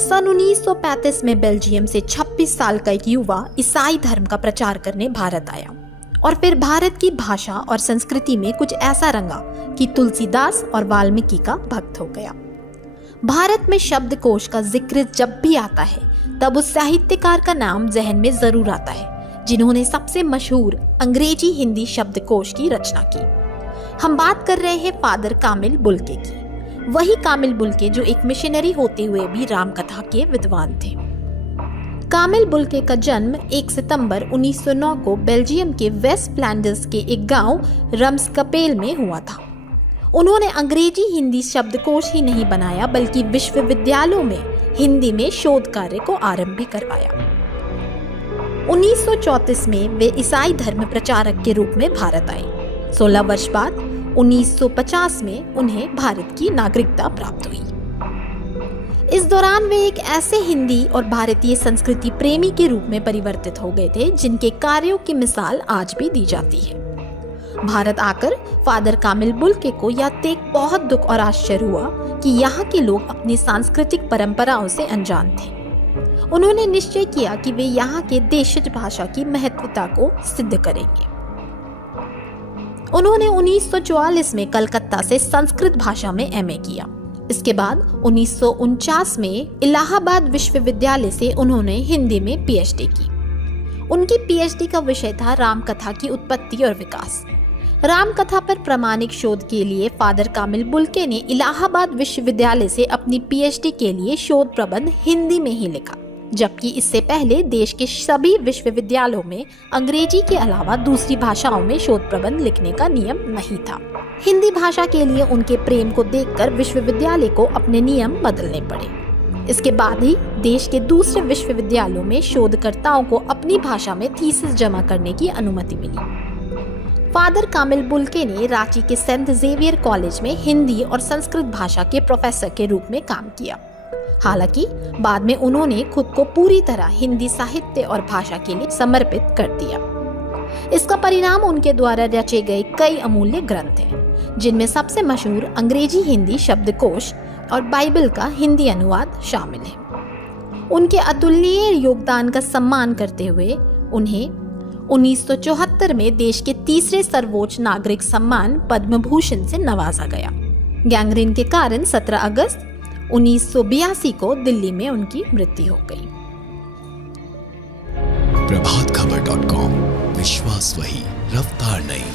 सन 1935 में बेल्जियम से 26 साल का एक युवा ईसाई धर्म का प्रचार करने भारत आया और फिर भारत की भाषा और संस्कृति में कुछ ऐसा रंगा कि तुलसीदास और वाल्मीकि का भक्त हो गया। भारत में शब्दकोश का जिक्र जब भी आता है तब उस साहित्यकार का नाम जहन में जरूर आता है जिन्होंने सबसे मशहूर अंग्रेजी हिंदी शब्दकोश की रचना की। हम बात कर रहे हैं फादर कामिल बुल्के की, वही कामिल बुल्के जो एक मिशनरी होते हुए भी रामकथा के विद्वान थे। कामिल बुल्के का जन्म 1 सितंबर 1909 को बेल्जियम के वेस्ट फ्लैंडर्स के एक गांव रम्सकपेल में हुआ था। उन्होंने अंग्रेजी हिंदी शब्दकोश ही नहीं बनाया बल्कि विश्वविद्यालयों में हिंदी में शोध कार्य को आरंभ भी करवाया। 1934 में वे ईसाई धर्म प्रचारक के रूप में भारत आए। 16 वर्ष बाद 1950 में उन्हें भारत की नागरिकता प्राप्त हुई। इस दौरान वे एक ऐसे हिंदी और भारतीय संस्कृति प्रेमी के रूप में परिवर्तित हो गए थे जिनके कार्यों की मिसाल आज भी दी जाती है। भारत आकर फादर कामिल बुल्के को यह देख बहुत दुख और आश्चर्य हुआ कि यहाँ के लोग अपनी सांस्कृतिक परंपराओं से अनजान थे। उन्होंने निश्चय किया कि वे यहाँ के देशज भाषा की महत्वता को सिद्ध करेंगे। उन्होंने 1944 में कलकत्ता से संस्कृत भाषा में एमए किया। इसके बाद 1949 में इलाहाबाद विश्वविद्यालय से उन्होंने हिंदी में पीएचडी की। उनकी पीएचडी का विषय था रामकथा की उत्पत्ति और विकास। रामकथा पर प्रामाणिक शोध के लिए फादर कामिल बुल्के ने इलाहाबाद विश्वविद्यालय से अपनी पीएचडी के लिए शोध प्रबंध हिंदी में ही लिखा, जबकि इससे पहले देश के सभी विश्वविद्यालयों में अंग्रेजी के अलावा दूसरी भाषाओं में शोध प्रबंध लिखने का नियम नहीं था। हिंदी भाषा के लिए उनके प्रेम को देखकर विश्वविद्यालय को अपने नियम बदलने पड़े। इसके बाद ही देश के दूसरे विश्वविद्यालयों में शोधकर्ताओं को अपनी भाषा में थीसिस जमा करने की अनुमति मिली। फादर कामिल बुल्के ने रांची के सेंट जेवियर कॉलेज में हिंदी और संस्कृत भाषा के प्रोफेसर के रूप में काम किया। हालांकि बाद में उन्होंने खुद को पूरी तरह हिंदी साहित्य और भाषा के लिए समर्पित कर दिया। इसका परिणाम उनके द्वारा रचे गए कई अमूल्य ग्रंथ हैं, जिनमें सबसे मशहूर अंग्रेजी हिंदी शब्दकोश और बाइबल का हिंदी अनुवाद शामिल है। उनके अतुलनीय योगदान का सम्मान करते हुए उन्हें 1974 में देश के तीसरे सर्वोच्च नागरिक सम्मान पद्म भूषण से नवाजा गया। गैंग्रीन के कारण 17 अगस्त 1982 को दिल्ली में उनकी मृत्यु हो गई। प्रभातखबर.com, विश्वास वही, रफ्तार नहीं।